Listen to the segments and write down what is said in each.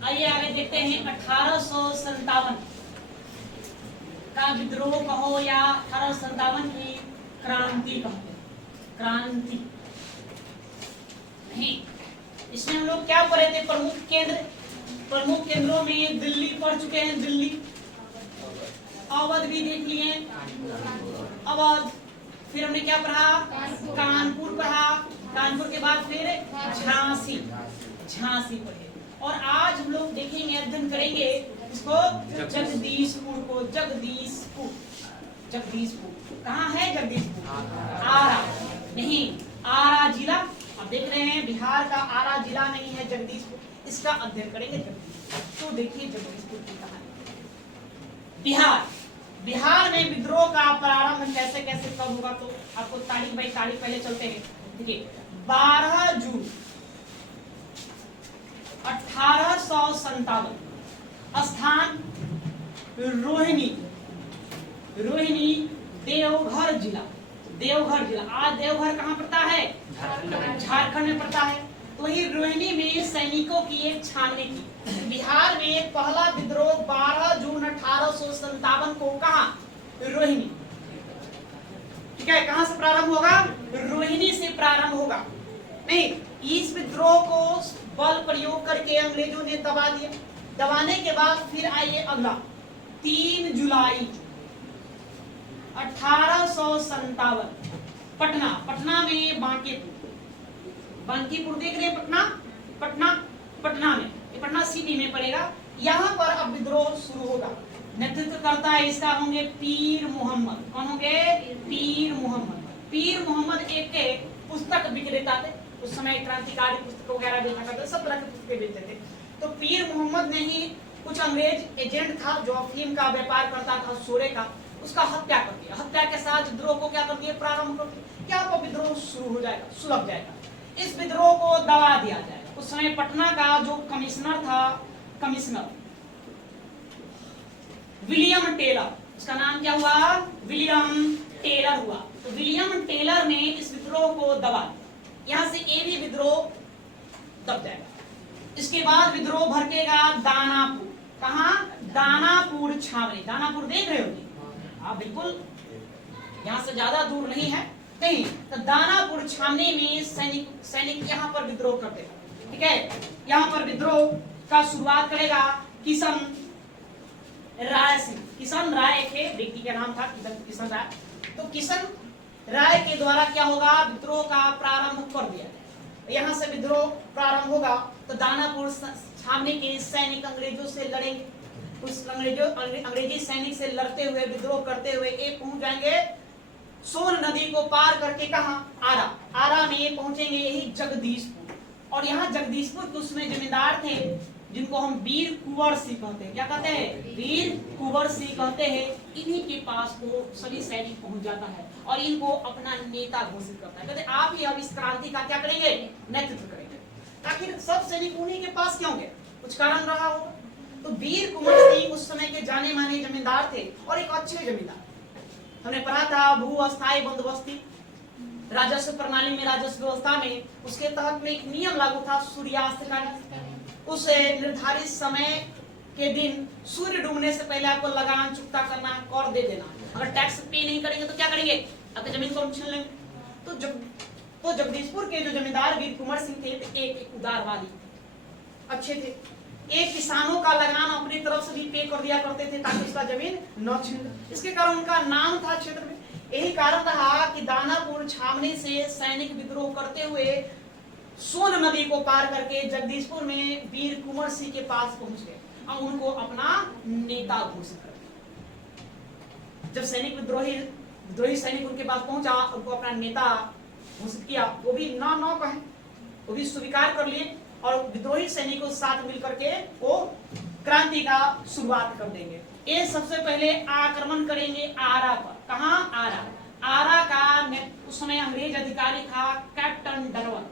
आइए आगे देखते हैं 1857 का विद्रोह कहो या 1857 की क्रांति कहो। क्रांति नहीं, इसमें हम लोग क्या पढ़े थे? प्रमुख केंद्रों में दिल्ली पढ़ चुके हैं, दिल्ली, अवध भी देख लिए, अवध, फिर हमने क्या पढ़ा? कानपुर पढ़ा, कानपुर के बाद फिर झांसी, झांसी पढ़े। और आज हम लोग देखेंगे, अध्ययन करेंगे इसको, जगदीशपुर को। जगदीशपुर, जगदीशपुर कहाँ है? जगदीशपुर आरा नहीं, आरा जिला। अब देख रहे हैं बिहार का आरा जिला नहीं है जगदीशपुर, इसका अध्ययन करेंगे जगदीशपुर। तो देखिए जगदीशपुर की कहानी। बिहार में विद्रोह का प्रारंभ कैसे कैसे कब होगा? तो आपको तारीख बाई तारीख पहले चलते हैं। देखिए 12 जून 1857, स्थान रोहिणी, रोहिणी, देवघर जिला। देवघर जिला, आज देवघर कहाँ पड़ता है? झारखंड में पड़ता है। तो वही रोहिणी में सैनिकों की एक छाननी की। बिहार में पहला विद्रोह 12 जून 1857 को कहा? रोहिणी। ठीक है, कहां से प्रारंभ होगा? रोहिणी से प्रारंभ होगा। नहीं, इस विद्रोह को बल प्रयोग करके अंग्रेजों ने दबा दिया। दबाने के बाद फिर आइए अगला 3 जुलाई 1857, पटना। पटना में बांकीपुर देख रहे हैं, पटना में, ये पटना सिटी में पड़ेगा। यहाँ पर अब विद्रोह शुरू होगा। नेतृत्व करता है इसका होंगे पीर मोहम्मद। कौन होंगे? पीर मोहम्मद। पीर मोहम्मद एक पुस्तक विक्रेता थे। उस समय क्रांतिकारी पुस्तक वगैरह बेचा करते, सब तरह की पुस्तकें बेचते थे। तो पीर मोहम्मद ने ही कुछ अंग्रेज एजेंट था जो अफीम का व्यापार करता था, सोरे का, उसका हत्या कर दिया। हत्या के साथ विद्रोह को क्या कर दिया? प्रारंभ कर दिया। क्या वो विद्रोह शुरू हो जाएगा, सुलभ जाएगा। इस विद्रोह को दबा दिया जाएगा। उस समय पटना का जो कमिश्नर था, कमिश्नर विलियम टेलर, उसका नाम क्या हुआ? विलियम टेलर हुआ। तो विलियम टेलर ने इस विद्रोह को दबा दिया। यहां से ये भी विद्रोह दब जाएगा। इसके बाद विद्रोह भड़केगा दानापुर। कहां? दानापुर छावनी। दानापुर देख रहे हो आप, बिल्कुल यहां से ज्यादा दूर नहीं है। नहीं, तो दानापुर छावनी में सैनिक यहाँ पर विद्रोह करते हैं। ठीक है, यहाँ पर विद्रोह का शुरुआत करेगा किशन राय सिंह। किशन राय के व्यक्ति का नाम था, किशन राय। तो किशन राय के द्वारा क्या होगा? विद्रोह का प्रारंभ कर दिया जाए। यहाँ से विद्रोह प्रारंभ होगा तो दानापुर छावनी के सैनिक अंग्रेजों से लड़ेंगे। उस अंग्रेजी सैनिक से लड़ते हुए, विद्रोह करते हुए एक पहुंच जाएंगे सोन नदी को पार करके। कहा? आरा। आरा में पहुंचेंगे यही जगदीशपुर। और यहाँ जगदीशपुर के उसमें जमींदार थे जिनको हम वीर कुंवर सिंह कहते हैं। क्या कहते हैं? वीर कुंवर सिंह कहते हैं। इन्हीं के पास वो सभी सैनिक पहुंच जाता है और इनको अपना नेता घोषित करता है। कहते आप ही अब इस क्रांति का क्या करेंगे? नेतृत्व करेंगे। आखिर सब सैनिक उन्हीं के पास क्यों गए? कुछ कारण रहा होगा। तो वीर कुंवर सिंह उस समय के जाने माने जमींदार थे और एक अच्छे जमींदार। हमने पढ़ा था भू अस्थायी बंदोबस्ती राजस्व प्रणाली में, राजस्व व्यवस्था में, उसके तहत में एक नियम लागू था सूर्यास्त का। उस निर्धारित समय के दिन सूर्य डूबने से पहले आपको लगान चुकता करना, कर दे देना। अगर टैक्स पे नहीं करेंगे तो क्या करेंगे? आपकी जमीन को हम छीन लेंगे। तो जगदीशपुर के जो जमींदार वीर कुंवर सिंह थे, एक उदारवादी अच्छे थे। एक किसानों का लगान अपनी तरफ से भी पे कर दिया करते थे ताकि उसका जमीन न छीन। इसके कारण उनका नाम था क्षेत्र में। यही कारण रहा कि दानापुर छावनी से सैनिक विद्रोह करते हुए सोन नदी को पार करके जगदीशपुर में वीर कुंवर सिंह के पास पहुंच गए और उनको अपना नेता घोषित कर दिया। जब सैनिक विद्रोही सैनिक उनके पास पहुंचा, उनको अपना नेता घोषित किया। वो भी ना कहे, वो भी स्वीकार कर लिए और विद्रोही सैनिकों के साथ मिलकर के वो क्रांति का शुरुआत कर देंगे। ये सबसे पहले आक्रमण करेंगे आरा पर। कहां? आरा। आरा का उस समय अंग्रेज अधिकारी था कैप्टन डनवर।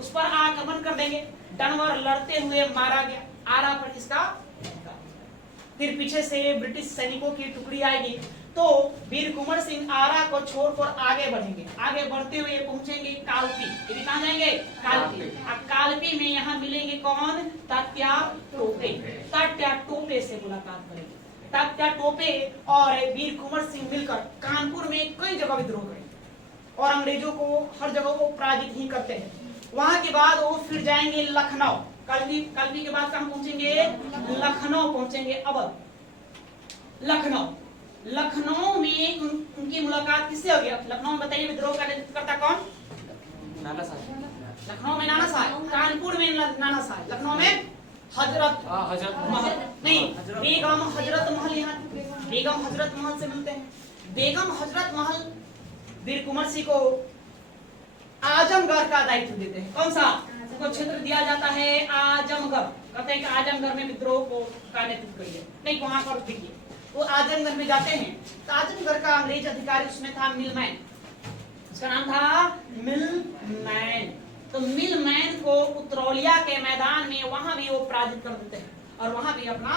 उस पर आक्रमण कर देंगे। डनवर लड़ते हुए मारा गया। आरा पर इसका फिर पीछे से ब्रिटिश सैनिकों की टुकड़ी आएगी। तो वीर कुंवर सिंह आरा को छोड़कर आगे बढ़ेंगे। आगे बढ़ते हुए पहुंचेंगे कालपी। ये भी कहां जाएंगे? कालपी। अब कालपी में यहाँ मिलेंगे कौन? तात्या टोपे। तात्या टोपे से मुलाकात करेंगे। तात्या टोपे और वीर कुंवर सिंह मिलकर कानपुर में कई जगह विद्रोह करेंगे और अंग्रेजों को हर जगह वो पराजित ही करते हैं। वहां के बाद वो फिर जाएंगे लखनऊ। कालपी के बाद कहां पहुंचेंगे? लखनऊ पहुंचेंगे। अवध लखनऊ। लखनऊ में उनकी मुलाकात किससे हो गया? लखनऊ में बताइए विद्रोह का नेतृत्व करता कौन? नाना साहब। लखनऊ में नाना साहब, कानपुर में नाना साहब, लखनऊ में हजरत महल नहीं, बेगम हजरत महल। यहाँ बेगम हजरत महल से मिलते हैं। बेगम हजरत महल वीर कुंवर सिंह को आजमगढ़ का दायित्व देते हैं। कौन सा? उनको क्षेत्र दिया जाता है आजमगढ़। कहते हैं कि आजमगढ़ में विद्रोह को का नेतृत्व करिए। नहीं, वहां पर देखिए वो आजमगढ़ में जाते हैं तो आजमगढ़ का अंग्रेज अधिकारी उसमें था मिलमैन। उसका नाम था मिलमैन। तो मिलमैन को उतरौलिया के मैदान में वहां भी वो पराजित कर देते हैं और वहां भी अपना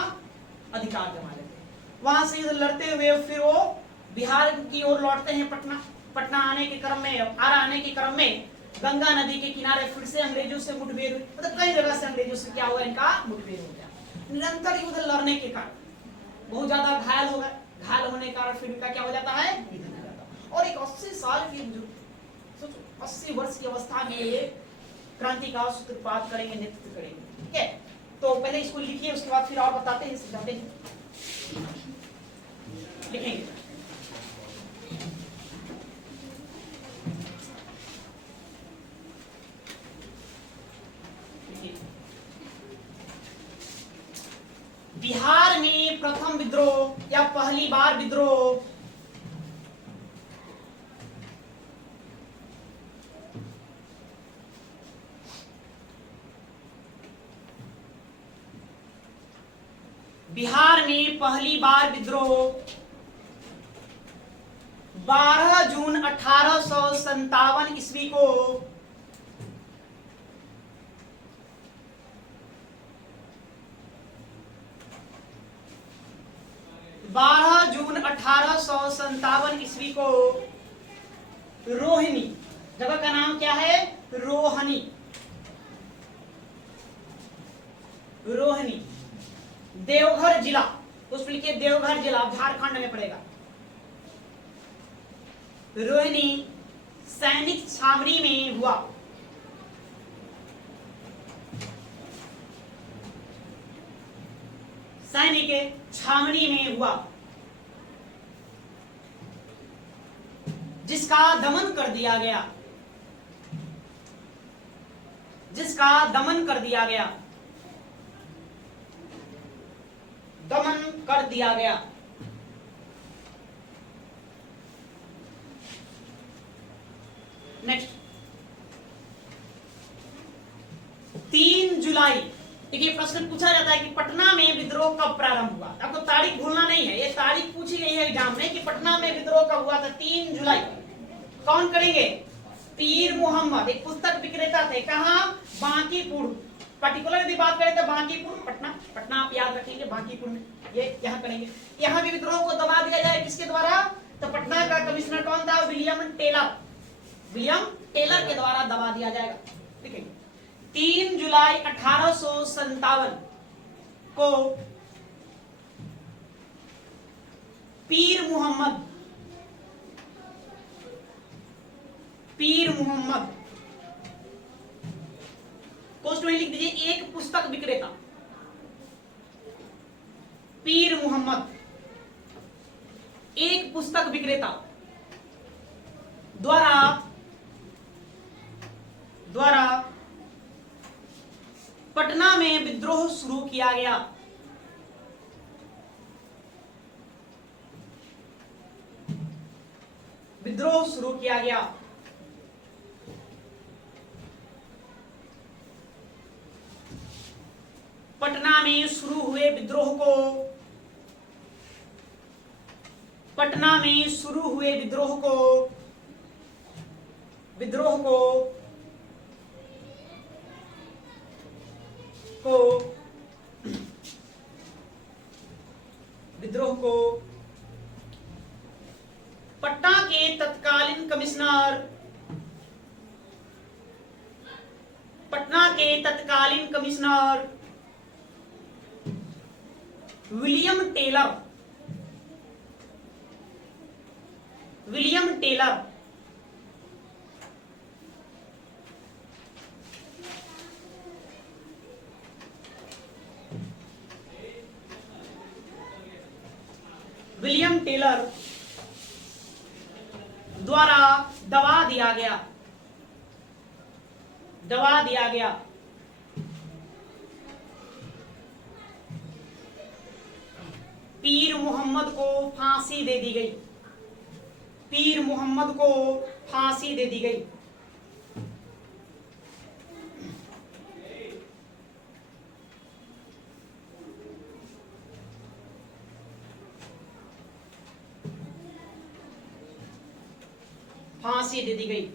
अधिकार जमा लेते हैं। वहां से लड़ते हुए फिर वो बिहार की ओर लौटते हैं। पटना आने के क्रम में, आरा आने के क्रम में गंगा नदी के किनारे फिर से अंग्रेजों से मुठभेड़ हुई। मतलब कई जगह से अंग्रेजों से क्या हुआ? इनका मुठभेड़ हो गया। निरंतर युद्ध लड़ने के कारण बहुत ज्यादा घायल हो गए। घायल होने के कारण फिर इनका क्या हो जाता है? निधन हो जाता है। और एक 80 साल की बुजुर्ग, 80 वर्ष की अवस्था में ये क्रांति का सूत्रपात करेंगे, नेतृत्व करेंगे। ठीक है, तो पहले इसको लिखिए, उसके बाद फिर और बताते हैं, समझाते हैं। लिखेंगे बिहार में प्रथम विद्रोह या पहली बार विद्रोह बिहार में पहली बार विद्रोह 12 जून 1857 ईस्वी को 12 जून 1857 ईस्वी को रोहिणी, जगह का नाम क्या है? रोहनी। रोहिणी देवघर जिला, उसमें लिखिए देवघर जिला, झारखंड में पड़ेगा। रोहिणी सैनिक छावनी में हुआ। सैनिक छावनी में हुआ, जिसका दमन कर दिया गया। जिसका दमन कर दिया गया। दमन कर दिया गया। नेक्स्ट 3 जुलाई। देखिए प्रश्न पूछा जाता है कि पटना में विद्रोह कब प्रारंभ हुआ। आपको तारीख भूलना नहीं है, ये तारीख पूछी गई है एग्जाम में कि पटना में विद्रोह कब हुआ था। 3 जुलाई। कौन करेंगे? पीर मोहम्मद, एक पुस्तक विक्रेता थे। कहां? बांकीपुर। पर्टिकुलर यदि बात करें तो बांकीपुर, पटना। पटना आप याद रखेंगे, बांकीपुर में ये यहाँ करेंगे। यहाँ भी विद्रोह को दबा दिया जाए, किसके द्वारा? तो पटना का कमिश्नर कौन था? William Taylor. विलियम टेलर के द्वारा दबा दिया जाएगा। ठीक है, 3 जुलाई 1857 को पीर मोहम्मद पोस्ट में लिख दीजिए, एक पुस्तक विक्रेता पीर मोहम्मद, एक पुस्तक विक्रेता द्वारा पटना में विद्रोह शुरू किया गया। विद्रोह शुरू किया गया। पटना में शुरू हुए विद्रोह को पटना के तत्कालीन कमिश्नर, पटना के तत्कालीन commissioner William Taylor, William Taylor William Taylor द्वारा दबा दिया गया, दबा दिया गया। पीर मोहम्मद को फांसी दे दी गई, पीर मोहम्मद को फांसी दे दी गई। फांसी दे दी गई।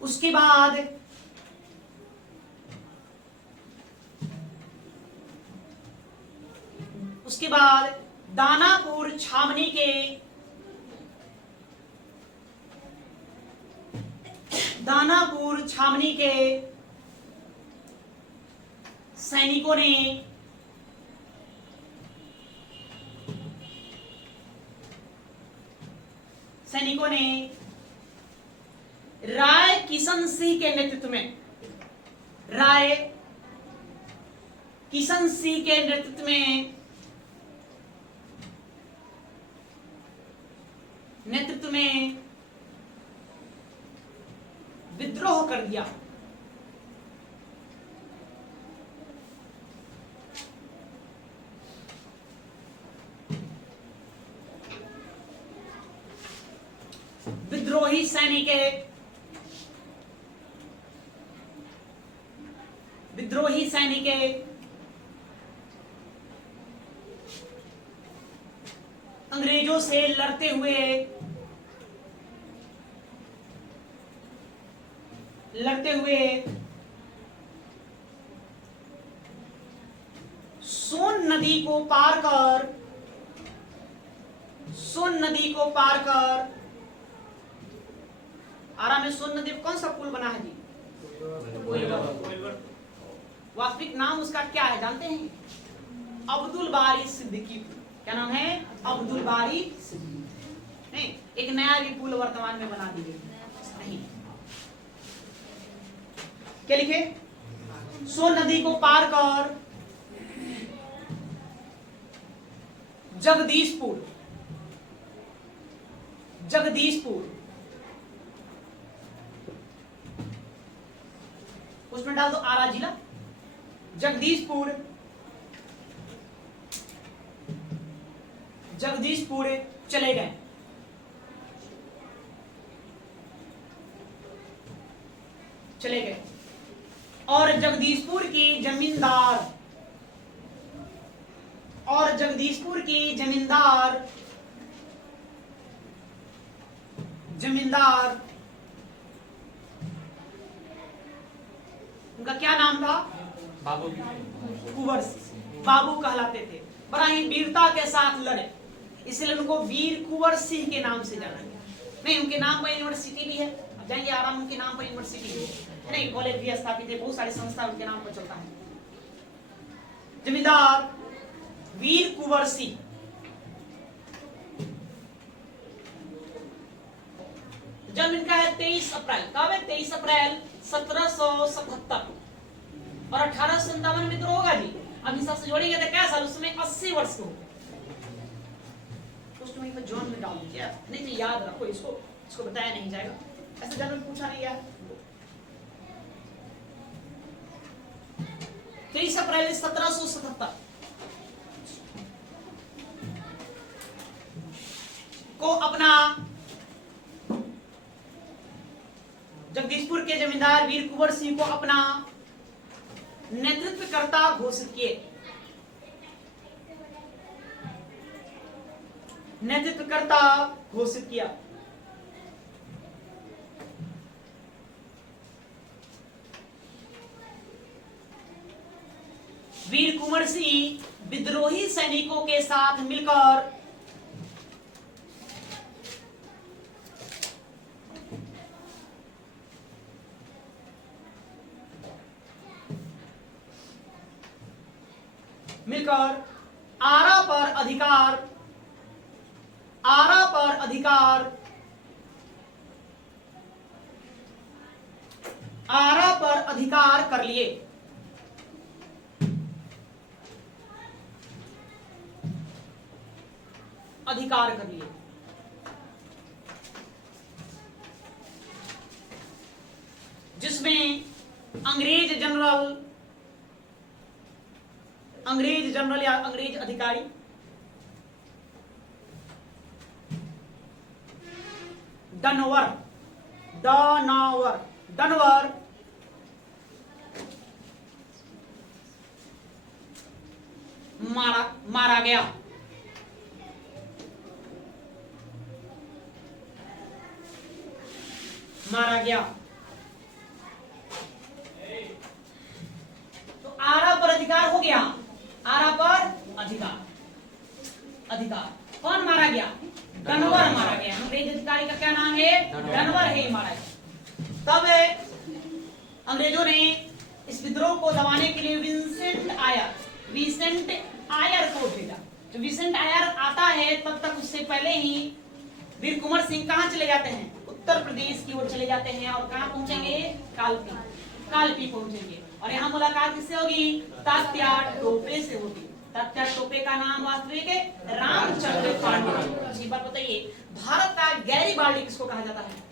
उसके बाद दानापुर छावनी के सैनिकों ने राय किशन सिंह के नेतृत्व में, राय किशन सिंह के नेतृत्व में विद्रोह कर दिया। विद्रोही सैनिक अंग्रेजों से लड़ते हुए सोन नदी को पार कर आरा में सोन नदी पर कौन सा पुल बना है जी? वास्तविक नाम उसका क्या है जानते हैं? अब्दुल बारी सिद्दीकी। क्या नाम है? अब्दुल बारी सिद्दीकी। नहीं, एक नया भी पुल वर्तमान में बना दी गई नहीं। क्या लिखे? सोन नदी को पार कर जगदीशपुर उसमें डाल दो आरा जिला, जगदीशपुर चले गए। और जगदीशपुर की जमींदार उनका क्या नाम था? बाबू कहलाते थे। बड़ा ही वीरता के साथ लड़े, इसलिए उनको वीर कुंवर सिंह के नाम से जाना गया। नहीं, उनके नाम पर यूनिवर्सिटी भी है, अब जाएंगे आराम, उनके नाम पर यूनिवर्सिटी भी है। नहीं, कॉलेज भी स्थापित है, बहुत सारी संस्था उनके नाम पर चलता है। जमींदार वीर कुंवर सिंह जन्म इनका है 23 अप्रैल। कब है? 23 अप्रैल 1777 और 1857 में तो होगा जी। अब हिसाब से जोड़ेंगे तो क्या साल? उसमें 80 वर्ष को जॉन में डाल दीजिए। नहीं, याद रखो, इसको बताया नहीं जाएगा, ऐसे जन्म पूछा नहीं गया। 23 अप्रैल 1777 को अपना जगदीशपुर के जमींदार वीर कुंवर सिंह को अपना नेतृत्वकर्ता घोषित किए। वीर कुंवर सिंह विद्रोही सैनिकों के साथ मिलकर मिलकर आरा पर अधिकार, आरा पर अधिकार, आरा पर अधिकार कर लिए। अधिकार कर लिए। जिसमें अंग्रेज जनरल या अंग्रेज अधिकारी, डनवर मारा गया। मारा गया। तो आरा पर अधिकार हो गया। आरा पर अधिकार कौन मारा गया? डनवर मारा गया। अंग्रेज अधिकारी का क्या नाम है? डनवर है, मारा गया। तब अंग्रेजों ने इस विद्रोह को दबाने के लिए विंसेंट आयर को भेजा। जो विंसेंट आयर आता है तब तक उससे पहले ही वीर कुंवर सिंह कहां चले जाते हैं? उत्तर प्रदेश की ओर चले जाते हैं। और कहां पहुंचेंगे? कालपी पहुंचेंगे। और यहाँ मुलाकात किससे होगी? तात्या टोपे से होगी। तात्या टोपे का नाम वास्तविक रामचंद्र पांडुरंग। अच्छी बात बताइए, भारत का गैरीबाल्डी किसको कहा जाता है?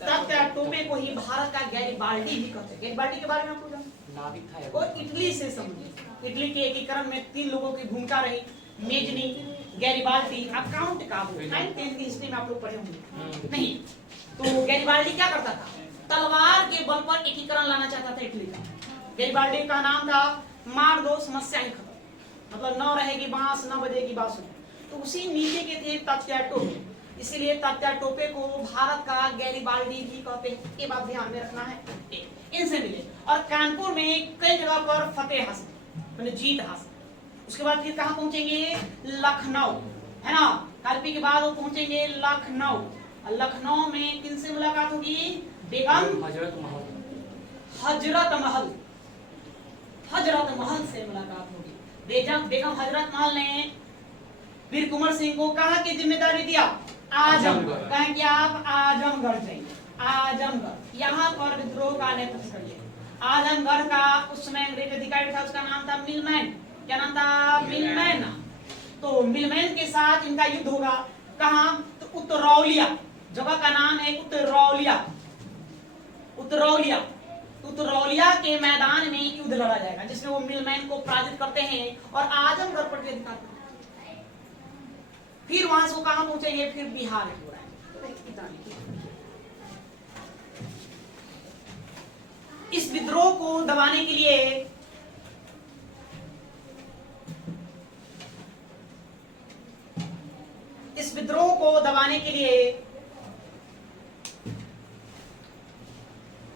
तात्या टोपे को ही भारत का गैरीबाल्डी भी कहते हैं। गैरीबाल्डी के बारे में आपको नाविक था वो इटली से समझिए। इटली के एकीकरण में 3 लोगों की भूमिका रही, मेजनी, गैरीबाल्डी, अकाउंट का 9th की हिस्ट्री में आप लोग पढ़े होंगे नहीं? तो गैरीबाल्डी क्या करता था? तलवार के बल पर एकीकरण लाना चाहता था इटली का। गैरीबाल्डी का नाम था मार दो समस्या ही खत्म, मतलब न रहेगी बांस न बजेगी बांसुरी। तो उसी नीचे के थे तात्या टोपे, इसीलिए तात्या टोपे को भारत का गैरीबाल्डी भी कहते हैं। ये बात ध्यान में रखना है। इनसे मिले और कानपुर में कई जगह पर फतेह हासिल, मैंने जीत हासिल। उसके बाद फिर कहां पहुंचेंगे? लखनऊ, है ना? कालपी के बाद वो पहुंचेंगे लखनऊ। लखनऊ में किनसे मुलाकात होगी? बेगम हजरत महल से मुलाकात होगी। बेगम हजरत महल ने वीर कुंवर सिंह को कहा कि जिम्मेदारी दिया आजमगढ़, कहें कि आप आजमगढ़ जाइए। आजमगढ़, यहाँ पर विद्रोह का नेतृत्व करिए। आजमगढ़ का उस समय अंग्रेज अधिकारी था, उसका नाम था मिलमैन। क्या नाम था? मिलमैन। तो मिलमैन के साथ इनका युद्ध होगा। कहां? तो उतरौलिया, जगह का नाम है उतरौलिया। उतरौलिया के मैदान में युद्ध लड़ा जाएगा, जिसमें वो मिलमैन को पराजित करते हैं और आजमगढ़ पर अधिकार करते हैं। फिर वहां से वो कहां पहुंचेंगे? फिर बिहार की ओर आएंगे। इस विद्रोह को दबाने के लिए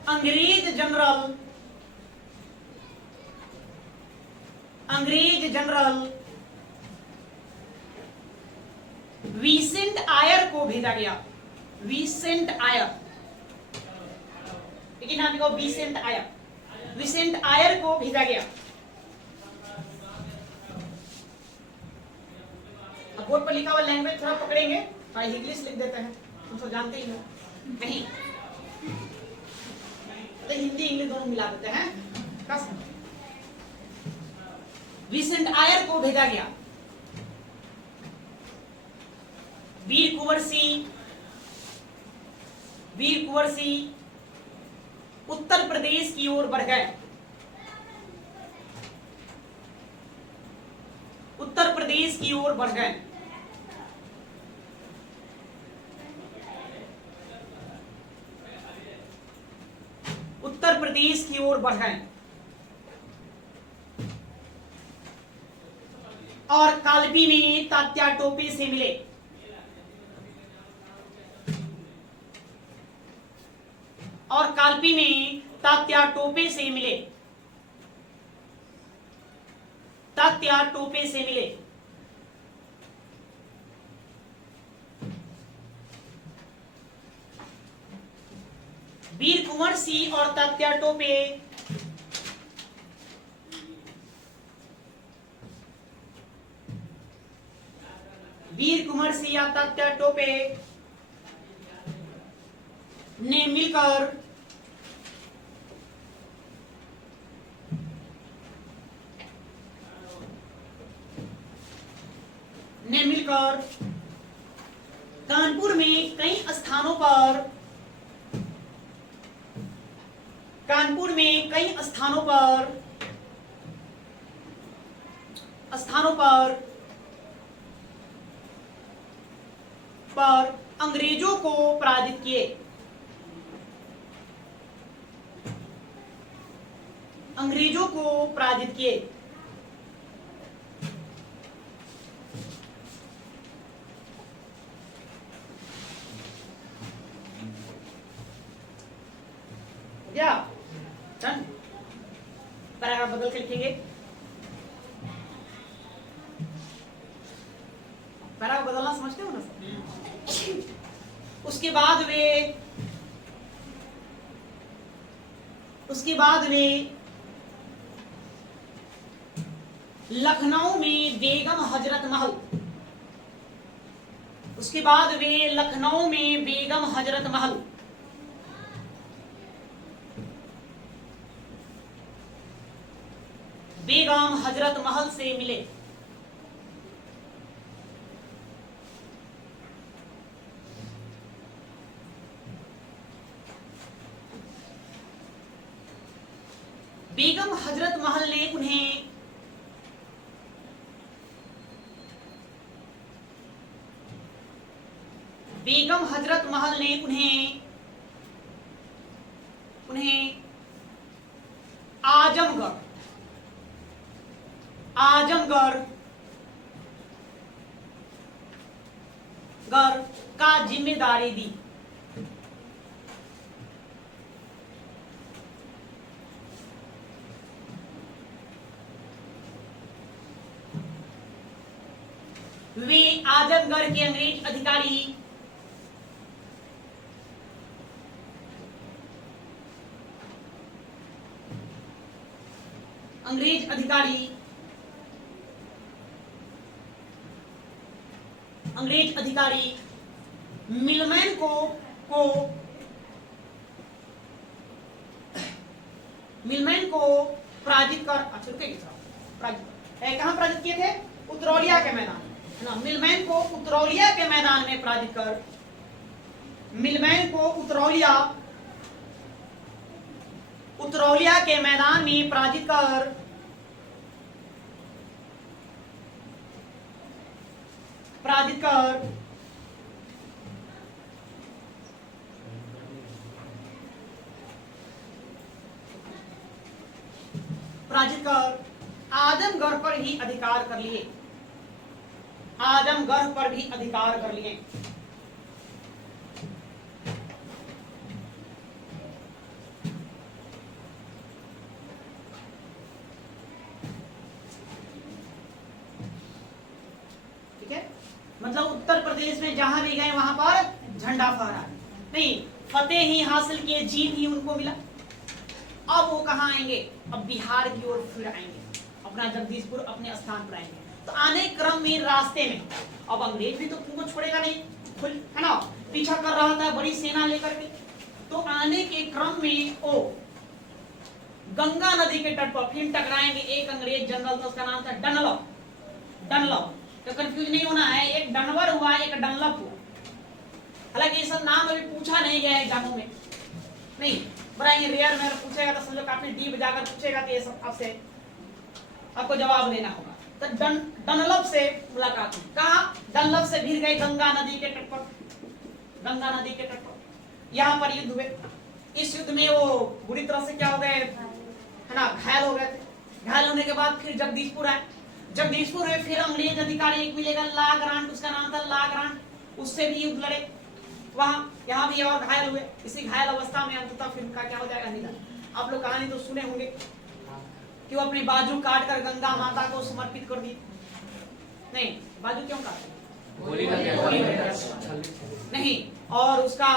अंग्रेज जनरल विंसेंट आयर को भेजा गया। विंसेंट आयर, लेकिन नाम लिखो विंसेंट आयर। विंसेंट आयर को भेजा गया। अब बोर्ड पर लिखा हुआ लैंग्वेज थोड़ा पकड़ेंगे, इंग्लिश लिख देते हैं, तुम सब जानते ही हो। नहीं तो हिंदी इंग्लिश दोनों मिला देते हैं। विंसेंट आयर को भेजा गया। वीर कुंवर सिंह उत्तर प्रदेश की ओर बढ़ गए। उत्तर प्रदेश की ओर बढ़ गए। उत्तर प्रदेश की ओर बढ़ गए और कालपी में तात्या टोपे से मिले। और कालपी में तात्या टोपे से मिले। तात्या टोपे से मिले। वीर कुंवर सिंह और तात्या टोपे वीर कुंवर सिंह या तात्या टोपे ने मिलकर कानपुर में कई स्थानों पर अंग्रेजों को पराजित किए। क्या पैराग्राफ बदल के लिखेंगे। पैराग्राफ बदलना समझते हो ना? उसके बाद वे लखनऊ में बेगम हजरत महल से मिले। बेगम हजरत महल ने उन्हें आजमगढ़ का जिम्मेदारी दी। वे आजमगढ़ के अंग्रेज अधिकारी मिलमैन को पराजित कर कहां पराजित किए थे? उतरौलिया के मैदान में, है ना। मिलमैन को उतरौलिया के मैदान में पराजित कर उतरौलिया के मैदान में पराजित कर आजमगढ़ पर ही अधिकार कर लिए। ठीक है, मतलब उत्तर प्रदेश में जहां भी गए वहां पर झंडा फहरा नहीं, फतेह ही हासिल किए, जीत ही उनको मिला। अब वो कहां आएंगे? अब बिहार की ओर फिर आएंगे, अपना जगदीशपुर अपने स्थान पर आएंगे। तो आने क्रम में रास्ते में अब अंग्रेज भी तो तुमको छोड़ेगा नहीं, है ना, पीछा कर रहा था बड़ी सेना लेकर के। तो आने के क्रम में वो गंगा नदी के तट पर फिर टकराएंगे। एक अंग्रेज जनरल था, उसका नाम था डनलप। तो कंफ्यूज नहीं होना है, एक डनवर हुआ, एक डनलप हुआ। हालांकि ये सब नाम अभी पूछा नहीं गया है एग्जामों में, नहीं, बड़ा ये रेयर में पूछेगा तो समझो काफी डीप जाकर पूछेगा तो ये सब आपसे आपको जवाब देना होगा। तो डनलप से मुलाकात हुई। कहा? डनलप से भिड़ गए गंगा नदी के तट पर। यहाँ पर युद्ध हुए। इस युद्ध में वो बुरी तरह से क्या हो गए, है ना, घायल हो गए थे। घायल होने के बाद फिर जगदीशपुर आए। जगदीशपुर में फिर अंग्रेज अधिकारी एक मिलेगा, ला ग्रांट, उसका नाम था ला ग्रांट, उससे भी युद्ध लड़े वहां। यहाँ भी और घायल हुए। इसी घायल अवस्था में अंततः फिर उनका क्या हो जाएगा निधन। आप लोग कहानी तो सुने होंगे कि वो अपनी बाजू काट कर गंगा माता को समर्पित कर दी। नहीं, बाजू क्यों काटे? नहीं, और उसका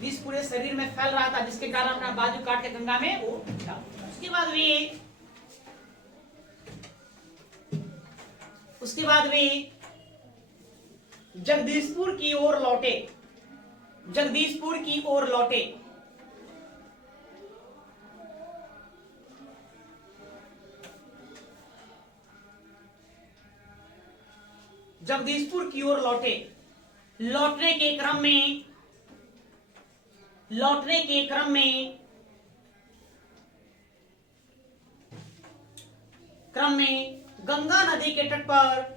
विष पूरे शरीर में फैल रहा था, जिसके कारण अपना बाजू काट के गंगा में वो। उसके बाद वे जगदीशपुर की ओर लौटे, जगदीशपुर की ओर लौटे। जगदीशपुर की ओर लौटे। लौटने के क्रम में, लौटने के क्रम में, गंगा नदी के तट पर,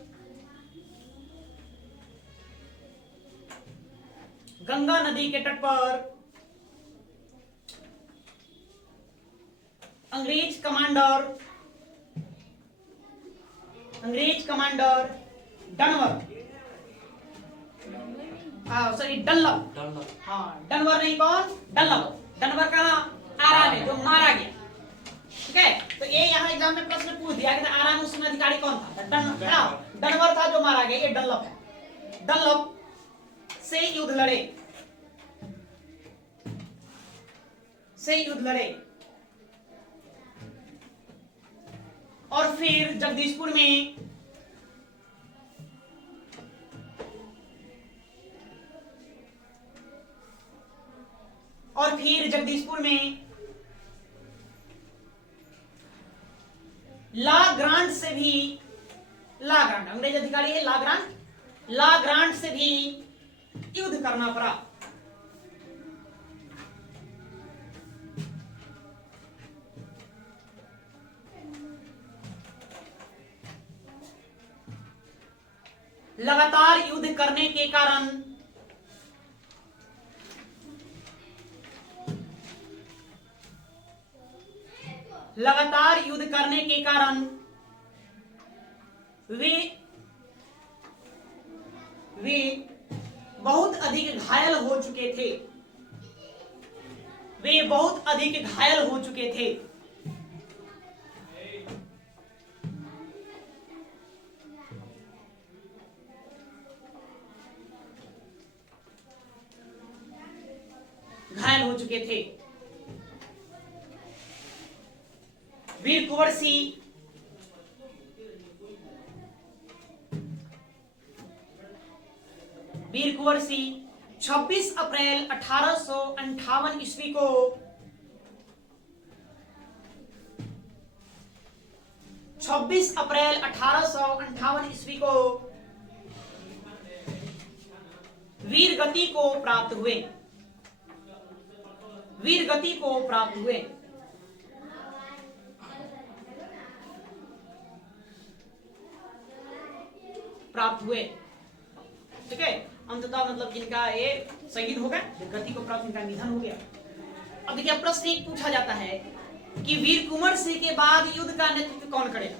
गंगा नदी के तट पर अंग्रेज कमांडर डनवर, सॉरी डनलप, हाँ डनवर नहीं, कौन, डनलप। डनवर कहाँ, आरा में, जो मारा गया। ठीक है, तो ये यहाँ एग्जाम में प्रश्न पूछ दिया कि आरा में उस समय अधिकारी कौन था, डनवर था जो मारा गया, ये डनलप है। डनलप से युद्ध लड़े, से युद्ध लड़े और फिर जगदीशपुर में ला ग्रांट से भी, ला ग्रांट अंग्रेज अधिकारी है, ला ग्रांट से भी युद्ध करना पड़ा। लगातार युद्ध करने के कारण वे बहुत अधिक घायल हो चुके थे। वे बहुत अधिक घायल हो चुके थे। घायल हो चुके थे। वीर कुंवर सिंह वीर कुंवर सिंह 26 अप्रैल 1858 ईस्वी को वीर गति को प्राप्त हुए। वीर गति को प्राप्त हुए। प्राप्त हुए। ठीक है, अंततः मतलब जिनका ये शहीद हो गए, गति को प्राप्त, इनका निधन हो गया। अब देखिए प्रश्न एक पूछा जाता है कि वीर कुंवर सिंह के बाद युद्ध का नेतृत्व कौन करेगा।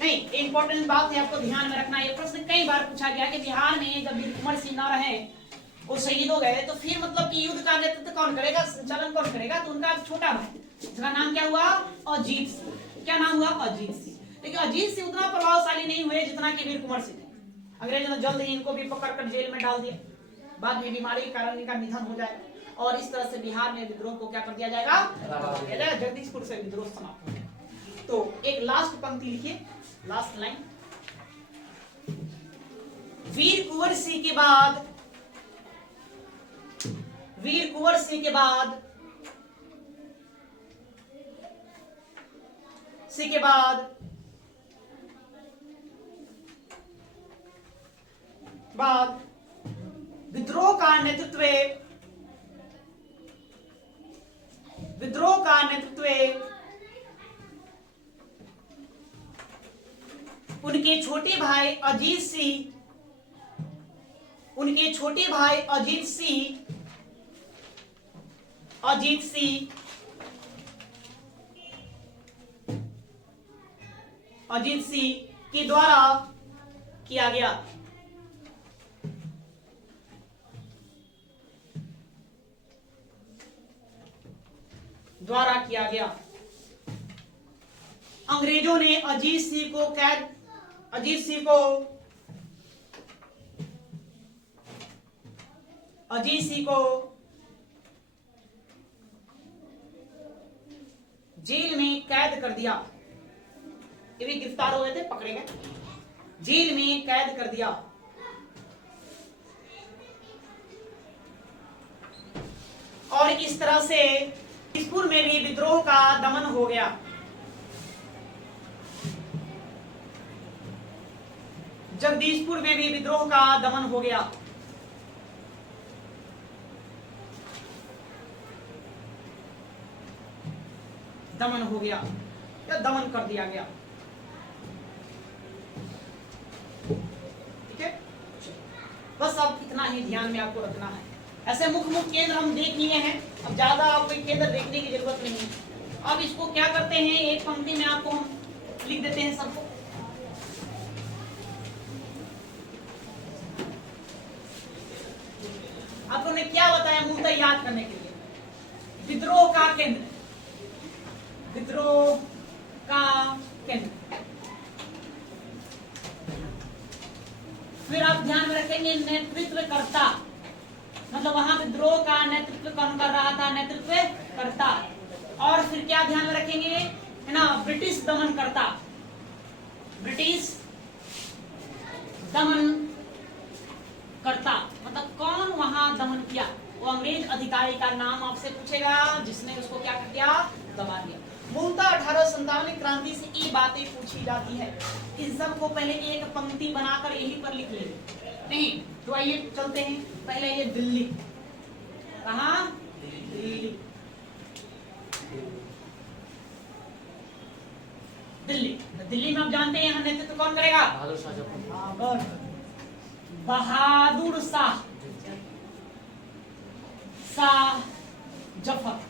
नहीं, इंपॉर्टेंट बात है, आपको ध्यान में रखना। ये प्रश्न कई बार पूछा गया कि बिहार में जब वीर कुंवर सिंह ना रहे, वो शहीद हो गए, तो फिर मतलब कि युद्ध का नेतृत्व कौन करेगा, संचालन कौन करेगा। तो उनका छोटा भाई, जिसका नाम क्या हुआ, अजीत सिंह। क्या नाम हुआ, अजीत सिंह। लेकिन अजीत सिंह उतना प्रभावशाली नहीं हुए जितना कि वीर कुंवर सिंह थे। अंग्रेजों ने जल्द ही इनको भी पकड़कर जेल में डाल दिया, बाद में बीमारी के कारण इनका निधन हो जाए, और इस तरह से बिहार में विद्रोह को क्या कर दिया जाएगा, जगदीशपुर से विद्रोह समाप्त हो जाएगा। तो एक लास्ट पंक्ति लिखिए, लास्ट लाइन। वीर कुंवर सिंह के बाद, वीर कुंवर सिंह के बाद विद्रोह का नेतृत्व उनके छोटे भाई अजीत सिंह के द्वारा किया गया। अंग्रेजों ने अजीत सिंह को जेल में कैद कर दिया। ये भी गिरफ्तार हो गए थे, पकड़े गए, जेल में कैद कर दिया। और इस तरह से जगदीशपुर में भी विद्रोह का दमन हो गया। जगदीशपुर में भी विद्रोह का दमन हो गया। दमन हो गया या दमन कर दिया गया। ठीक है, बस अब इतना ही ध्यान में आपको रखना है। ऐसे मुख्य मुख्य केंद्र हम देख लिए हैं, अब ज्यादा आपको केंद्र देखने की जरूरत नहीं है। अब इसको क्या करते हैं, एक पंक्ति में आपको हम लिख देते हैं सबको। आपको ने क्या बताया मूलतः याद करने के लिए, विद्रोह का केंद्र, विद्रोह का केंद्र। फिर आप ध्यान में रखेंगे नेतृत्वकर्ता, मतलब वहां विद्रोह का नेतृत्व कौन कर रहा था, नेतृत्व करता। और फिर क्या ध्यान में रखेंगे, है ना, ब्रिटिश दमन करता, ब्रिटिश दमन करता, मतलब कौन वहां दमन किया, वो अंग्रेज अधिकारी का नाम आपसे पूछेगा जिसने उसको क्या कर दिया, दबा दिया। मूलतः 1857 क्रांति से ये बातें पूछी जाती है। इन सब को पहले एक पंक्ति बनाकर यहीं पर लिख ले, नहीं तो आइए चलते हैं। पहले ये दिल्ली, कहाँ, दिल्ली, दिल्ली। दिल्ली में आप जानते हैं यहाँ नेतृत्व कौन करेगा, बहादुर शाह, शाह जफर।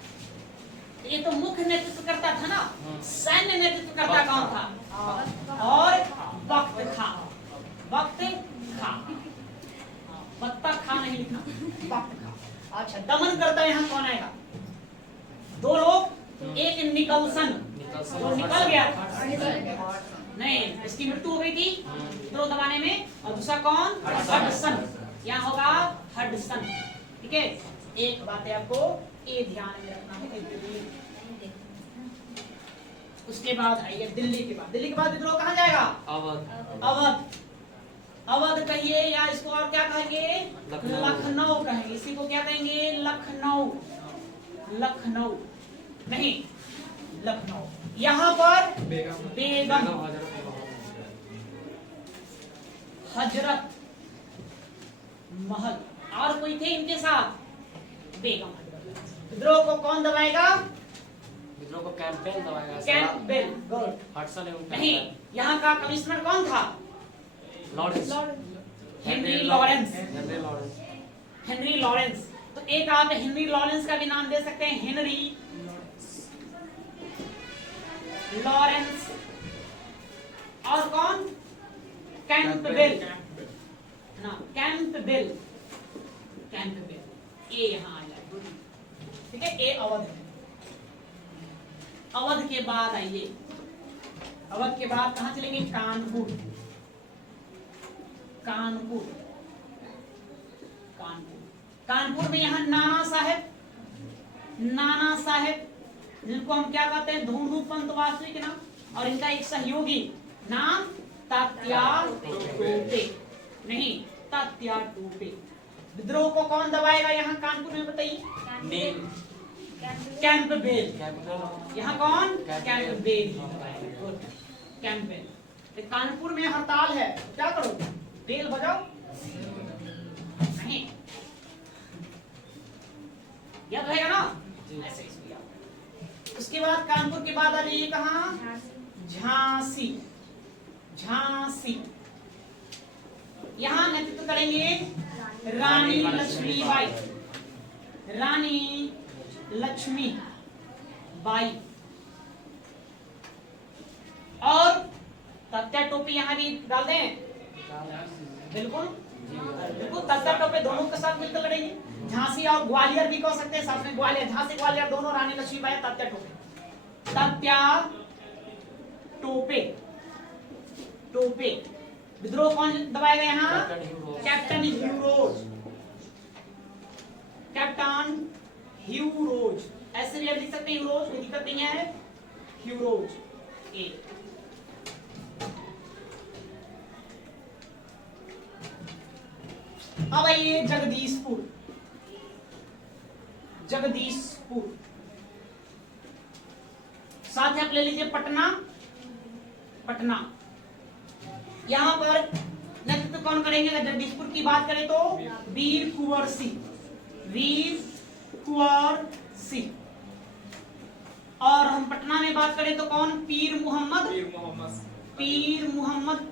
ये तो मुख्य नेतृत्व करता था ना, सैन्य नेतृत्व करता कौन था, और वक्त खा, वक्त खा, बत्ता खा नहीं लिखना, वक्त खा। अच्छा, दमन करता यहाँ कौन आएगा, दो लोग, एक निकलसन, वो निकल गया था, नहीं इसकी मृत्यु हो गई थी विद्रोह दबाने में, और दूसरा कौन, हडसन, यहाँ होगा हडसन। ठीक है, एक बात है आपको ये ध्यान में रखना है। उसके बाद आइए दिल्ली के बाद, दिल्ली के बाद विद्रोह कहाँ जाएगा, अवध, अवध, अवध कहिए या इसको और क्या कहेंगे, लखनऊ कहेंगे, इसी को क्या कहेंगे, लखनऊ, लखनऊ नहीं लखनऊ। यहाँ पर बेगम, हजरत महल, और कोई थे इनके साथ, बेगम। विद्रोह को कौन दबाएगा, विद्रोह को कैंपेन दबाएगा, कैंपबेल, हडसन एवं नहीं, यहाँ का कमिश्नर कौन था, Lawrence, Henry Lawrence, Henry Lawrence, Henry Lawrence. तो एक आप हेनरी लॉरेंस का भी नाम दे सकते हैं, हेनरी लॉरेंस। और कौन, कैंपबेल ना, कैंपबेल, कैंपबेल, ये यहाँ आ जाए। ठीक है, ये अवध है। अवध के बाद आइए, अवध के बाद कहां चलेंगे, कानपुर, कानपुर, कानपुर। कानपुर में यहाँ नाना साहेब, नाना साहेब जिनको हम क्या कहते हैं, धूमरूप पंत वास्तविक नाम, और इनका एक सहयोगी नाम तात्या टोपे, नहीं तात्या टोपे। विद्रोह को कौन दबाएगा यहाँ कानपुर में बताइए, कैंपबेल, यहाँ कौन, कैंपबेल, कैंपबेल। कानपुर में हड़ताल है, क्या करो, बेल बजाओ, नहीं याद रहेगा ना, ऐसे इसको याद। उसके बाद कानपुर के बाद आ जाइए कहाँ, झांसी, झांसी। यहाँ नेतृत्व करेंगे रानी लक्ष्मीबाई, रानी लक्ष्मी बाई। और तात्या टोपे यहाँ भी डाल दें, बिल्कुल बिल्कुल, तात्या टोपे दोनों के साथ मिलकर लड़ेंगे। झांसी और ग्वालियर भी कह सकते हैं साथ में, ग्वालियर, झांसी ग्वालियर दोनों, रानी लक्ष्मीबाई, तात्या टोपे, तात्या टोपे, टोपे। विद्रोह कौन दबाएगा यहाँ, कैप्टन ह्यू रोज, कैप्टन ह्यू रोज, ऐसे भी लिख सकते हैं ह्यू रोज, कोई दिक्कत नहीं है, ह्यू रोज। एक अब आइए जगदीशपुर, जगदीशपुर। साथ ही आप ले लीजिए पटना, पटना। यहां पर नेतृत्व कौन करेंगे? जगदीशपुर की बात करें तो वीर कुंवर सिंह, वीर कुंवर सिंह। और हम पटना में बात करें तो कौन? पीर मोहम्मद, पीर मोहम्मद।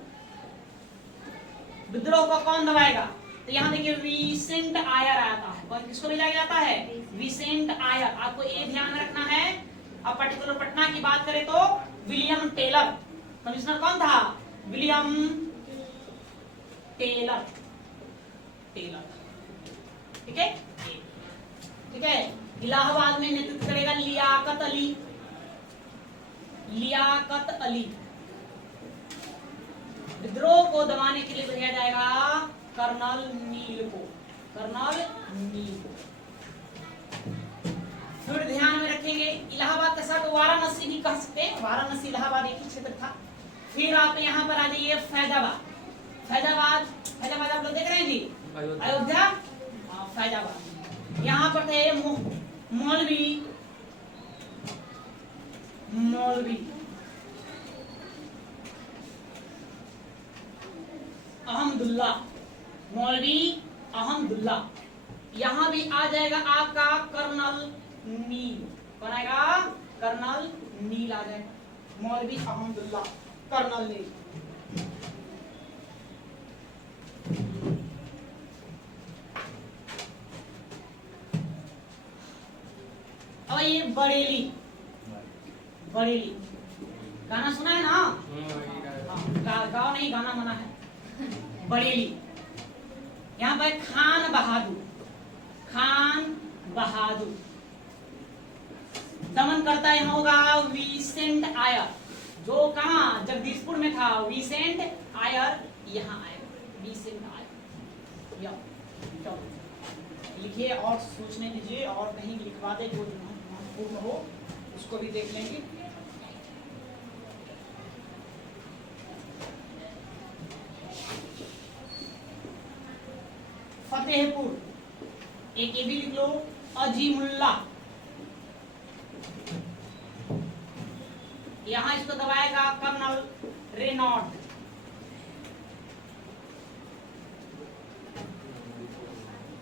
विद्रोह को कौन दबाएगा? तो यहाँ देखिए विसेंट आयर आता है। कौन किसको भेजा जाता है? विसेंट आयर। आपको ये ध्यान रखना है। अब पर्टिकुलर पटना की बात करें तो विलियम टेलर, कमिश्नर कौन था? William Taylor, Taylor. ठीक है, ठीक है। इलाहाबाद में नेतृत्व करेगा लियाकत अली, लियाकत अली। विद्रोह को दबाने के लिए भेजा जाएगा कर्नल नील को, कर्नल नील को। फिर ध्यान में रखेंगे इलाहाबाद के साथ वाराणसी भी कह सकते हैं, वाराणसी इलाहाबाद एक ही क्षेत्र था। फिर आप यहाँ पर आ जाइए फैजाबाद, फैजाबाद, फैजाबाद आप लोग देख रहे हैं जी, अयोध्या, फैजाबाद। यहाँ पर थे मौलवी, मौलवी अहमदुल्ला, मौलवी अहमदुल्ला। यहां भी आ जाएगा आपका कर्नल नील, कौन आएगा? कर्नल नील आ जाएगा, मौलवी अहमदुल्ला, कर्नल नील। और ये बरेली, बरेली गाना सुना है ना? गाँव नहीं, गाना मना है। बरेली, यहाँ पर खान बहादुर, खान बहादुर दमन करता है। यहाँ होगा विसेंट आयर, जो कहाँ? जगदीशपुर में था। विसेंट आयर यहाँ आएगा, विसेंट आयर। लिखिए और सोचने दीजिए, और कहीं लिखवा दे जो महत्वपूर्ण हो उसको भी देख लेंगे। फतेहपुर, एक ये भी लिख लो, अजीमुल्ला। यहां इसको दबाएगा कर्नल रेनॉल्ड।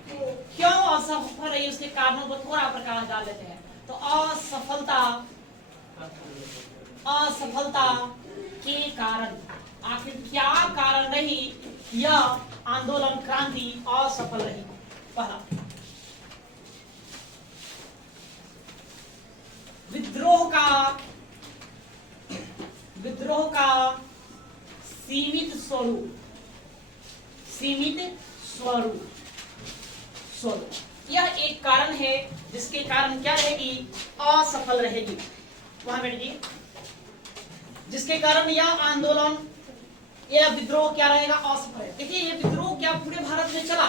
तो क्यों असफल रही, उसके कारणों पर थोड़ा प्रकाश डाल लेते हैं। तो असफलता, असफलता के कारण, आखिर क्या कारण रही यह आंदोलन, क्रांति असफल रही? पहला, विद्रोह का, विद्रोह का सीमित स्वरूप, सीमित स्वरूप, स्वरूप। यह एक कारण है जिसके कारण क्या रहेगी? असफल रहेगी। वहां बैठिए। जिसके कारण यह आंदोलन, यह विद्रोह क्या रहेगा? असफल है। देखिए ये विद्रोह क्या पूरे भारत में चला?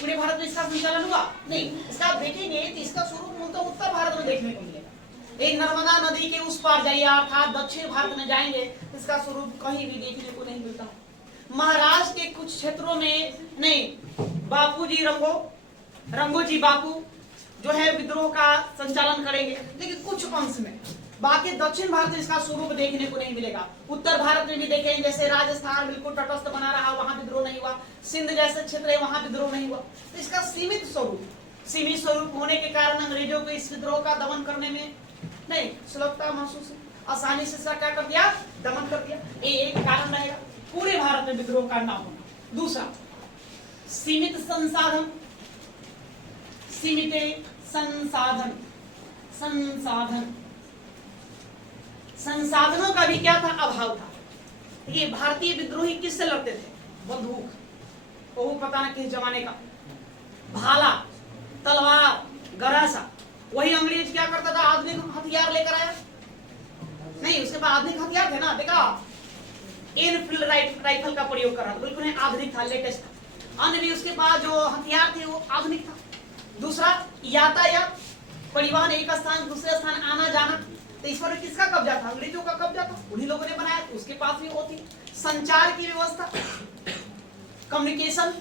पूरे भारत में इसका संचालन हुआ नहीं। इसका आप देखेंगे तो इसका स्वरूप मूलतः उत्तर भारत में देखने को मिलेगा। एक नर्मदा नदी के उस पार जाइए अर्थात दक्षिण भारत में जाएंगे, इसका स्वरूप कहीं भी देखने को नहीं मिलता। महाराष्ट्र के कुछ क्षेत्रों में नहीं, बापूजी रंगोजी बापू जो है विद्रोह का संचालन करेंगे, लेकिन कुछ अंश में। बाकी दक्षिण भारत में इसका स्वरूप देखने को नहीं मिलेगा। उत्तर भारत में भी देखें, जैसे राजस्थान बिल्कुल तटस्थ बना रहा, वहां विद्रोह नहीं हुआ। सिंध जैसे क्षेत्र है, वहां विद्रोह नहीं हुआ। तो इसका सीमित स्वरूप, सीमित स्वरूप होने के कारण अंग्रेजों को इस विद्रोह का दमन करने में नहीं सुलभता महसूस, आसानी से इसका क्या कर दिया? दमन कर दिया। ये एक कारण रहेगा पूरे भारत में विद्रोह का ना होना। दूसरा, सीमित संसाधन, सीमित संसाधन, संसाधन, संसाधनों का भी क्या था? अभाव था। ये भारतीय विद्रोही किससे लड़ते थे? बंदूक, वो पता न किस जमाने का, भाला, तलवार, गरासा। वही अंग्रेज क्या करता था? आधुनिक हथियार लेकर आया नहीं, उसके पास आधुनिक हथियार थे ना, देखा एनफील्ड राइफल का प्रयोग कर रहा था, बिल्कुल आधुनिक था, लेटेस्ट था। अन्य भी उसके पास जो हथियार थे वो आधुनिक था। दूसरा, यातायात, परिवहन, एक स्थान दूसरे स्थान आना जाना। तो इस पर किसका कब्जा था? अंग्रेजों का कब्जा था, उन्हीं लोगों ने बनाया, उसके पास भी होती। संचार की व्यवस्था, कम्युनिकेशन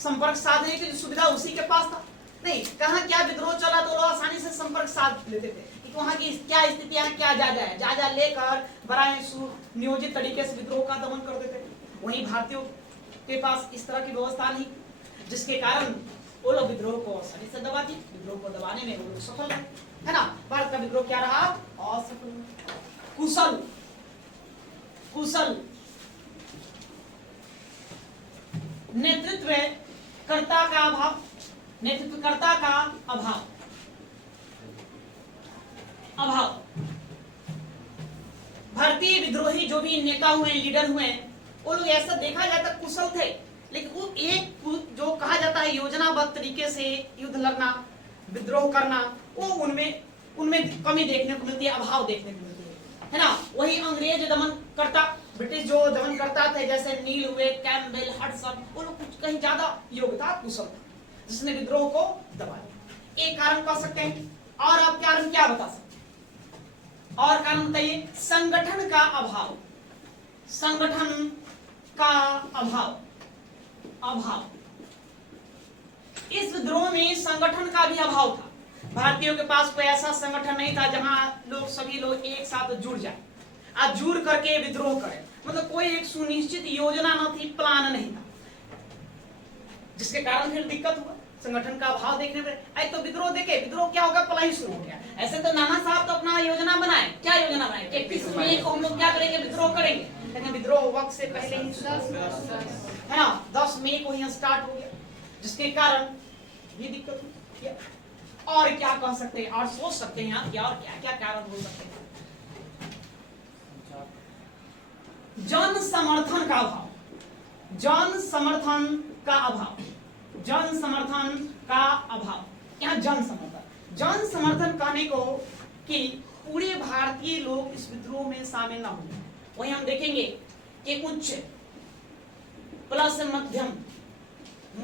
संपर्क साधने की जो सुविधा उसी के पास था। नहीं, कहाँ क्या विद्रोह चला तो लोग आसानी से संपर्क साध लेते थे कि वहाँ की क्या स्थितियां हैं, क्या जायजा है, जायजा लेकर बड़ाई नियोजित तरीके से विद्रोह का दमन कर देते। वहीं भारतीयों के पास इस तरह की व्यवस्था नहीं, जिसके कारण वो लोग विद्रोह को आसानी से दबा दी। विद्रोह को दबाने में वो लोग सफल रहे, है ना। भारत का विद्रोह क्या रहा? असफल। कुशल नेतृत्वकर्ता का अभाव, नेतृत्वकर्ता का अभाव। भारतीय विद्रोही जो भी नेता हुए, लीडर हुए, वो लोग ऐसा देखा जाता कुशल थे, लेकिन वो एक जो कहा जाता है योजनाबद्ध तरीके से युद्ध लड़ना, विद्रोह करना, वो उनमें कमी देखने को मिलती है, अभाव देखने को मिलती है ना। वही अंग्रेज दमन करता, ब्रिटिश जो दमन करता थे, जैसे नील हुए, कैम्पबेल, हडसन, वो लोग कुछ कहीं ज्यादा योग्यता कुशल था, जिसने विद्रोह को दबा दिया। एक कारण कह सकते हैं, और आप कारण क्या बता सकते हैं? और कारण बताइए। संगठन का अभाव, संगठन का अभाव। इस विद्रोह में संगठन का भी अभाव था। भारतीयों के पास कोई ऐसा संगठन नहीं था जहां लोग सभी लोग एक साथ जुड़ जाए, आज जुड़ करके विद्रोह करें। मतलब कोई एक सुनिश्चित योजना न थी, प्लान नहीं था, जिसके कारण फिर दिक्कत हुआ। संगठन का अभाव देखने में तो विद्रोह देखे, विद्रोह क्या होगा, पलाई शुरू हो गया। ऐसे तो नाना साहब तो अपना योजना बनाए, क्या योजना बनाए? 31 मई को हम लोग क्या करेंगे, विद्रोह करेंगे, लेकिन विद्रोह वक्त से पहले ही है ना, 10 मई को ही स्टार्ट हो गया, जिसके कारण ये दिक्कत हुई। और क्या कह सकते हैं, और सोच सकते हैं आप, और क्या क्या कारण हो सकते हैं? जन समर्थन का अभाव, जन समर्थन का अभाव, जन समर्थन का अभाव। क्या जन समर्थन कहने को कि पूरे भारतीय लोग इस विद्रोह में शामिल ना होंगे। वही हम देखेंगे कि उच्च प्लस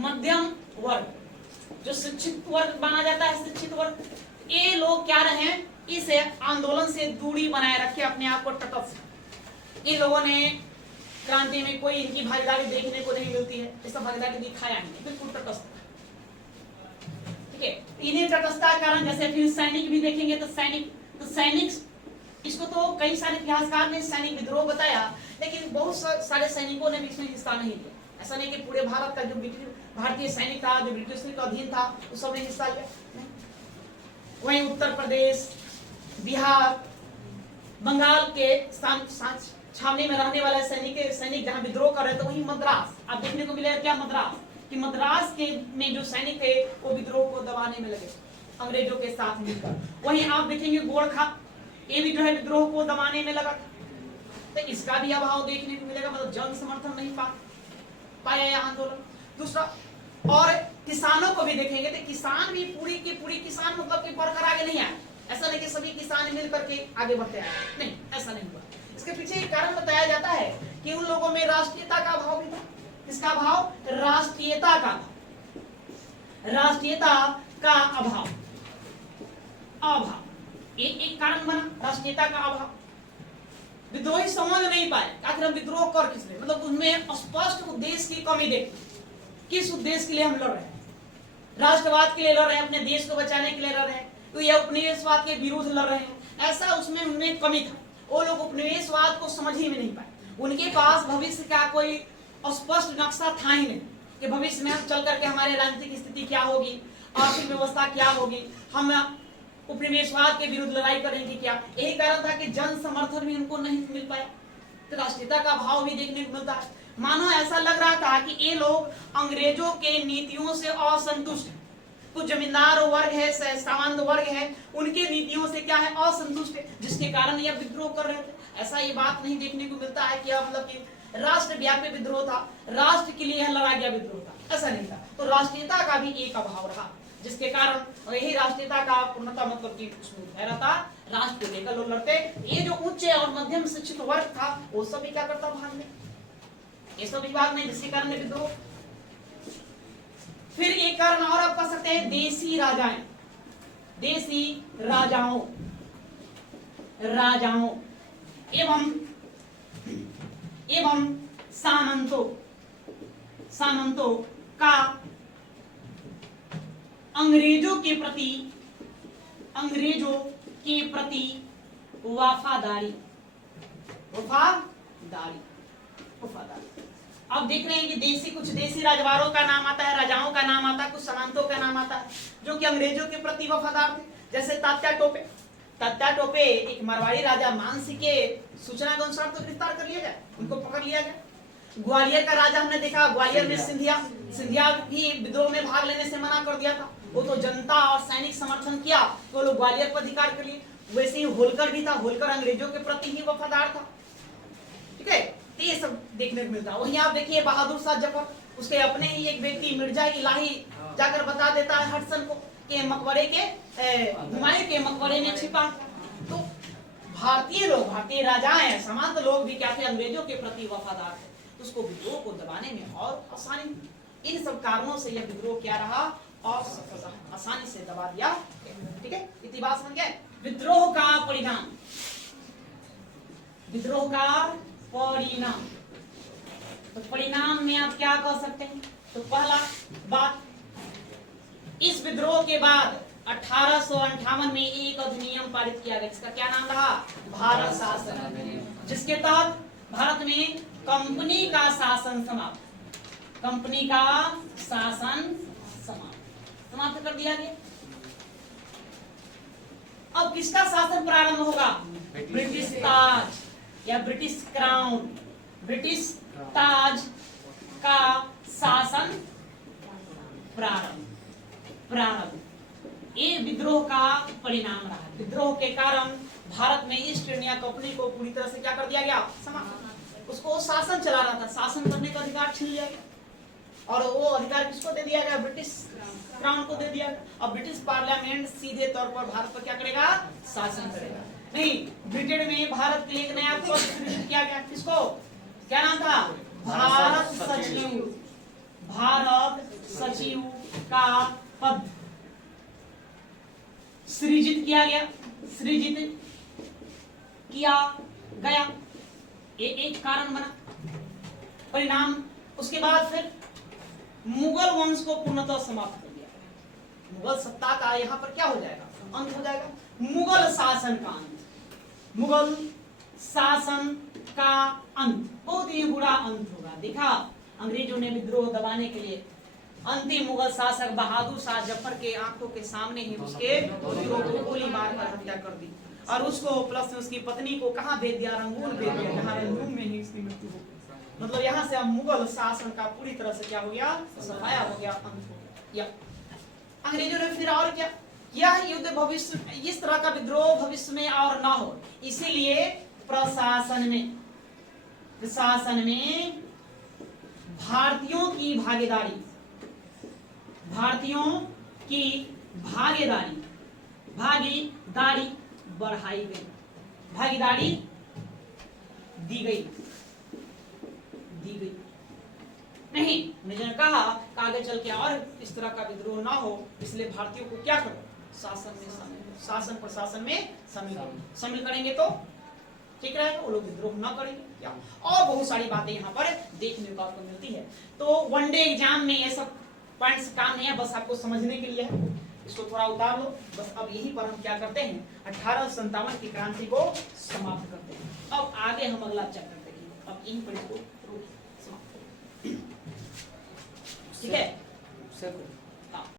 मध्यम वर्ग, जो शिक्षित वर्ग माना जाता है, शिक्षित वर्ग, ये लोग क्या रहे, इस आंदोलन से दूरी बनाए रखे, अपने आप को तटस्थ। इन लोगों ने क्रांति में कोई इनकी भागीदारी देखने को नहीं मिलती है, ऐसा भागीदारी दिखाया नहीं, बिल्कुल तटस्थ। ठीक है, इन्हें तटस्थता के कारण, जैसे फिर सैनिक भी देखेंगे तो सैनिक इसको तो कई सारे इतिहासकार ने सैनिक विद्रोह बताया, लेकिन बहुत सारे सैनिकों ने भी इसमें हिस्सा नहीं लिया। ऐसा नहीं कि पूरे भारत का जो भारतीय सैनिक था, जो ब्रिटिश के अधीन था, उस सब ने हिस्सा लिया। वहीं उत्तर प्रदेश, बिहार, बंगाल के छावनी में रहने वाले सैनिक जहां विद्रोह कर रहे थे, वहीं मद्रास आप देखने को मिलेगा। क्या मद्रास, कि मद्रास के में जो सैनिक थे वो विद्रोह को दबाने में लगे अंग्रेजों के साथ मिलकर। वहीं आप देखेंगे गोरखा, ये भी जो है विद्रोह को दबाने में लगा, तो इसका भी अभाव देखने को मिलेगा। मतलब जन समर्थन नहीं पाया यह आंदोलन। दूसरा, और किसानों को भी देखेंगे तो किसान भी पूरी की पूरी किसान मतलब कि बढ़कर आगे नहीं आए। ऐसा नहीं कि सभी किसान मिल करके आगे बढ़ते आए, नहीं, ऐसा नहीं हुआ। इसके पीछे एक कारण बताया जाता है कि उन लोगों में राष्ट्रीयता का अभाव भी था। इसका अभाव, राष्ट्रीयता का अभाव, राष्ट्रीयता का अभाव, एक कारण बना, राष्ट्रीयता का अभाव। विद्रोही समझ नहीं पाए आखिर हम विद्रोह कर किस लिए, मतलब उनमें स्पष्ट उद्देश्य की कमी देखी। किस उद्देश्य के लिए हम लड़ रहे हैं? राष्ट्रवाद के लिए लड़ रहे हैं, अपने देश को बचाने के लिए लड़ रहे हैं, तो यह उपनिवेशवाद के विरुद्ध लड़ रहे हैं, ऐसा उसमें उनमें कमी था। वो लोग उपनिवेशवाद को समझ ही में नहीं पाए। उनके पास भविष्य का कोई स्पष्ट नक्शा था ही नहीं कि भविष्य में चल करके हमारे राजनीतिक स्थिति क्या होगी, आर्थिक व्यवस्था क्या होगी, हम उपनिवेशवाद के विरुद्ध लड़ाई करेंगे क्या। यही कारण था कि जन समर्थन भी उनको नहीं मिल पाया, तो राष्ट्रीयता का भाव भी देखने को मिलता है। मानो ऐसा लग रहा था कि ये लोग अंग्रेजों के नीतियों से असंतुष्ट हैं। कुछ जमींदार वर्ग है, सामंत वर्ग है, उनके नीतियों से क्या है, असंतुष्ट है, जिसके कारण यह विद्रोह कर रहे थे। ऐसा ये बात नहीं देखने को मिलता है कि मतलब कि राष्ट्रव्यापी विद्रोह था, राष्ट्र के लिए लड़ा गया विद्रोह था, ऐसा नहीं था। तो राष्ट्रीयता का भी एक अभाव रहा, जिसके कारण यही राष्ट्रीयता का पूर्णता मतलब कि उसमें ठहरा था, राष्ट्र को लेकर लोग लड़ते। ये जो उच्च और मध्यम शिक्षित वर्ग था वो सभी क्या करता, भाग में, ये सब भाग नहीं, जिसके कारण विद्रोह। फिर एक कारण और आप कह सकते हैं, देसी राजाएं, देसी राजाओं एवं सामंतों का अंग्रेजों के प्रति वफादारी। अब देख रहे हैं कि कुछ देसी राजवारों का नाम आता है, राजाओं का नाम आता है, कुछ सामंतों का नाम आता है जो कि अंग्रेजों के प्रति वफादार थे। जैसे तात्या टोपे एक मारवाड़ी राजा मानसी के सूचना के अनुसार तो गिरफ्तार कर लिया गया, उनको पकड़ लिया गया। ग्वालियर का राजा हमने देखा, ग्वालियर में सिंधिया भी विद्रोह में भाग लेने से मना कर दिया था। वो तो जनता और सैनिक समर्थन किया तो लोग ग्वालियर पर अधिकार कर लिए। वैसे ही होलकर भी था, होलकर अंग्रेजों के प्रति ही वफादार था। ठीक है, तो ये सब देखने को मिलता है। वहीं आप देखिए बहादुर शाह जफर, उसके अपने ही एक व्यक्ति मिर्जा इलाही जाकर बता देता है हडसन को कि मकबरे के हुमायूं के मकबरे में छिपा। तो भारतीय राजाएं, सामंत लोग भी क्या थे, अंग्रेजों के प्रति वफादार थे। तो उसको विद्रोह को दबाने में और आसानी, इन सब कारणों से यह विद्रोह क्या रहा और आसानी से दबा दिया। ठीक है, इतनी बात समझ गए। विद्रोह का परिणाम, तो परिणाम में आप क्या कह सकते हैं? तो पहला बात, इस विद्रोह के बाद 1858 में एक अधिनियम पारित किया गया, जिसका क्या नाम रहा? भारत शासन अधिनियम, जिसके तहत भारत में कंपनी का शासन समाप्त कर दिया गया। अब किसका शासन प्रारंभ होगा? ब्रिटिश ताज या ब्रिटिश क्राउन, ब्रिटिश ताज का शासन प्रारंभ। ये विद्रोह का परिणाम रहा। विद्रोह के कारण भारत में ईस्ट इंडिया कंपनी को पूरी तरह से क्या कर दिया गया? समाप्त। उसको शासन चला रहा था, शासन करने का अधिकार छीन लिया गया और वो अधिकार किसको दे दिया गया? ब्रिटिश क्राउन को दे दिया गया। अब ब्रिटिश पार्लियामेंट सीधे तौर पर भारत पर क्या करेगा? शासन करेगा। नहीं, ब्रिटेन में भारत के लिए एक नया पद सृजित किया गया। किसको? क्या नाम था? भारत सचिव का पद सृजित किया गया। ये एक कारण बना, परिणाम। उसके बाद फिर मुगल वंश को पूर्णतः समाप्त कर दिया। मुगल सत्ता का यहाँ पर क्या हो जाएगा? अंत हो जाएगा। मुगल शासन का अंत बहुत ही बुरा अंत होगा। देखा, अंग्रेजों ने विद्रोह दबाने के लिए अंतिम मुगल शासक बहादुर शाह जफर के आंखों के सामने ही उसके विद्रोह को गोली मारकर हत्या कर दी और उसको प्लस उसकी पत्नी को कहाँ भेज दिया? रंगून भेज दिया, जहाँ रंगून में ही उसकी मृत्यु हो गई। मतलब यहाँ से अब मुगल शासन का पूरी तरह से क्या हो गया? सफाया हो गया, अंत हो गया। अंग्रेजों ने फिर और क्या? यह युद्ध भविष्य, इस तरह का विद्रोह भविष्य में और ना हो, इसीलिए प्रशासन में भारतीयों की भागीदारी बढ़ाई गई, भागीदारी दी गई। नहीं, उन्होंने कहा कि आगे चल के और इस तरह का विद्रोह ना हो, इसलिए भारतीयों को क्या करो? शासन प्रशासन में शामिल करेंगे तो ठीक रहेगा, वो लोग विद्रोह ना करेंगे। क्या और बहुत सारी बातें यहाँ पर देखने को आपको मिलती है। तो वनडे एग्जाम में ये सब पॉइंट्स काम नहीं है, बस आपको समझने के लिए है। इसको थोड़ा उतार लो बस। अब यही पर हम क्या करते हैं? 1857 की क्रांति को समाप्त करते हैं। अब आगे हम अगला चैप्टर देखेंगे। अब यहीं पर इसको